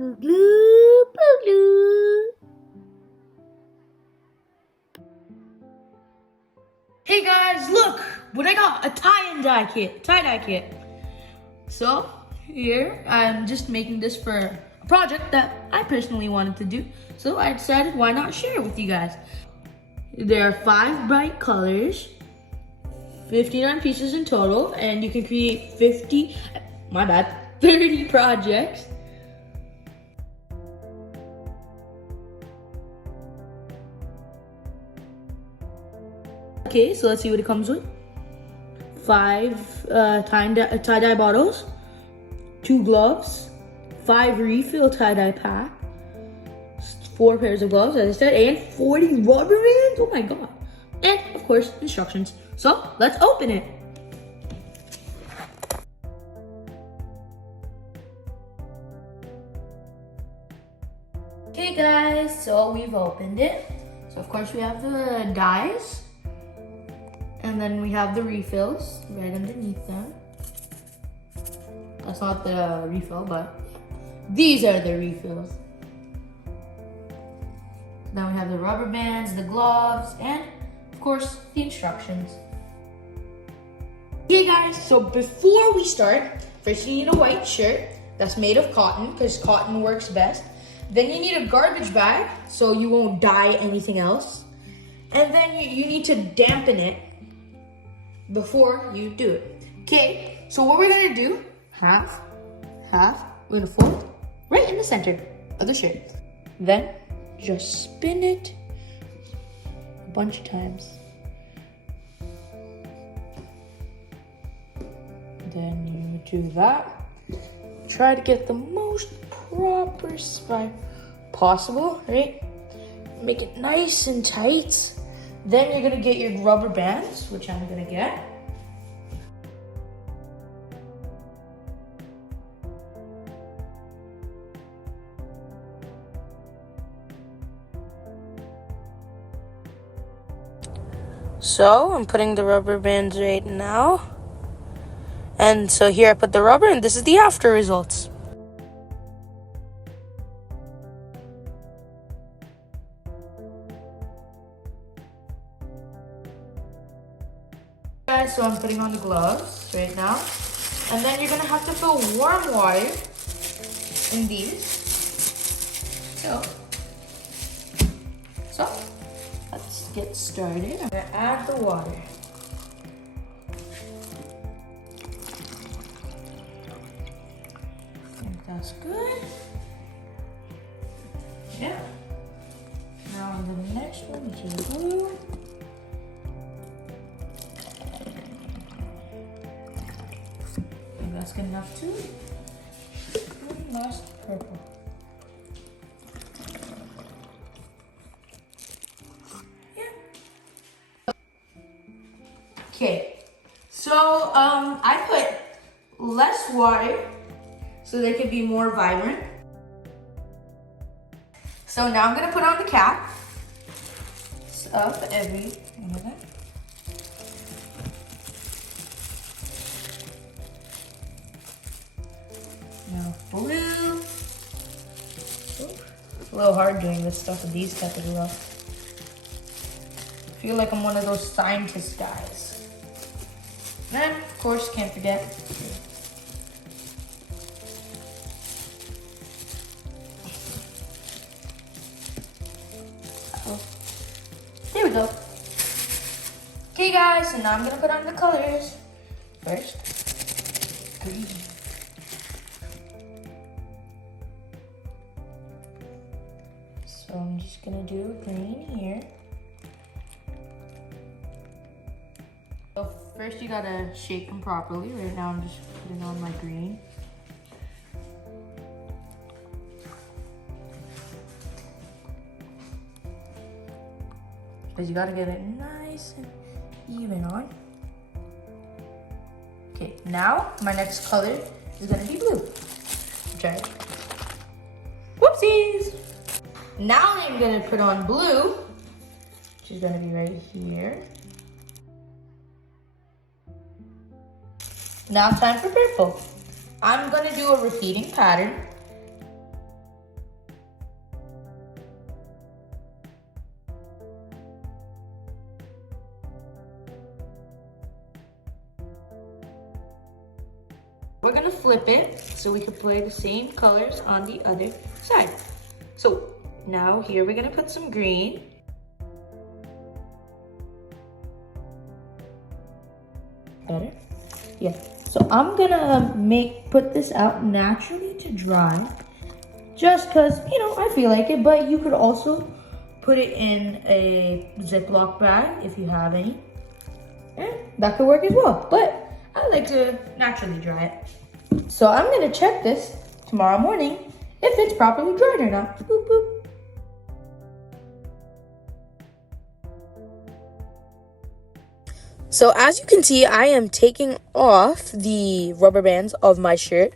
Glue, glue. Hey guys, look what I got, a tie-dye kit. So here, I'm just making this for a project that I personally wanted to do. So I decided why not share it with you guys. There are 5 bright colors, 59 pieces in total, and you can create 30 projects. Okay, so let's see what it comes with. 5 tie-dye bottles, 2 gloves, 5 refill tie-dye pack, 4 pairs of gloves, as I said, and 40 rubber bands. Oh my god. And of course, instructions. So let's open it. Okay guys, so we've opened it. So of course we have the dyes. And then we have the refills right underneath them. That's not the refill, but these are the refills. Then we have the rubber bands, the gloves, and of course, the instructions. Okay guys, so before we start, first you need a white shirt that's made of cotton, because cotton works best. Then you need a garbage bag, so you won't dye anything else. And then you need to dampen it before you do it. Okay, so what we're gonna do, half, we're gonna fold right in the center of the shirt. Then just spin it a bunch of times. Then you do that. Try to get the most proper spine possible, right? Make it nice and tight. Then you're gonna get your rubber bands, which I'm gonna get. So I'm putting the rubber bands right now. And so here I put the rubber, and this is the after results. Guys, so I'm putting on the gloves right now. And then you're gonna have to fill warm water in these. So let's get started. I'm gonna add the water. I think that's good. Yeah. Now on the next one, which is blue. That's good enough too. And last, purple. Yeah. Okay. So I put less water so they could be more vibrant. So now I'm gonna put on the cap of every one of them. Now blue. It's a little hard doing this stuff with these type of gloves. I feel like I'm one of those scientist guys. And of course, can't forget. There we go. Okay guys, so now I'm gonna put on the colors. First, green. So I'm just gonna do green here. So first you gotta shake them properly. Right now I'm just putting on my green. Because you gotta get it nice and even on. Okay, now my next color is gonna be blue. Try it. Whoopsies! Now I'm gonna put on blue, which is gonna be right here. Now time for purple. I'm gonna do a repeating pattern. We're gonna flip it so we can play the same colors on the other side. So now here we're gonna put some green. Better? Yeah. So I'm gonna put this out naturally to dry. Just because, I feel like it, but you could also put it in a Ziploc bag if you have any. And that could work as well, but I like to naturally dry it. So I'm gonna check this tomorrow morning if it's properly dried or not. Boop, boop. So as you can see, I am taking off the rubber bands of my shirt.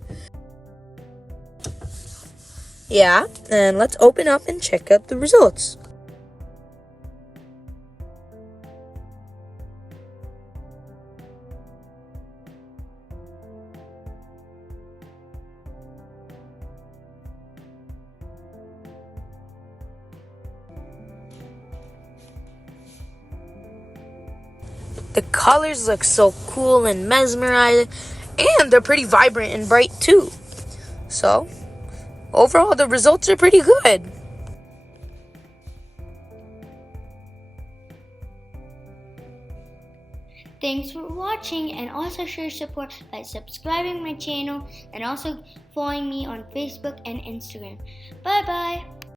Yeah, and let's open up and check out the results. The colors look so cool and mesmerizing, and they're pretty vibrant and bright too. So, overall, the results are pretty good. Thanks for watching, and also show your support by subscribing my channel and also following me on Facebook and Instagram. Bye bye.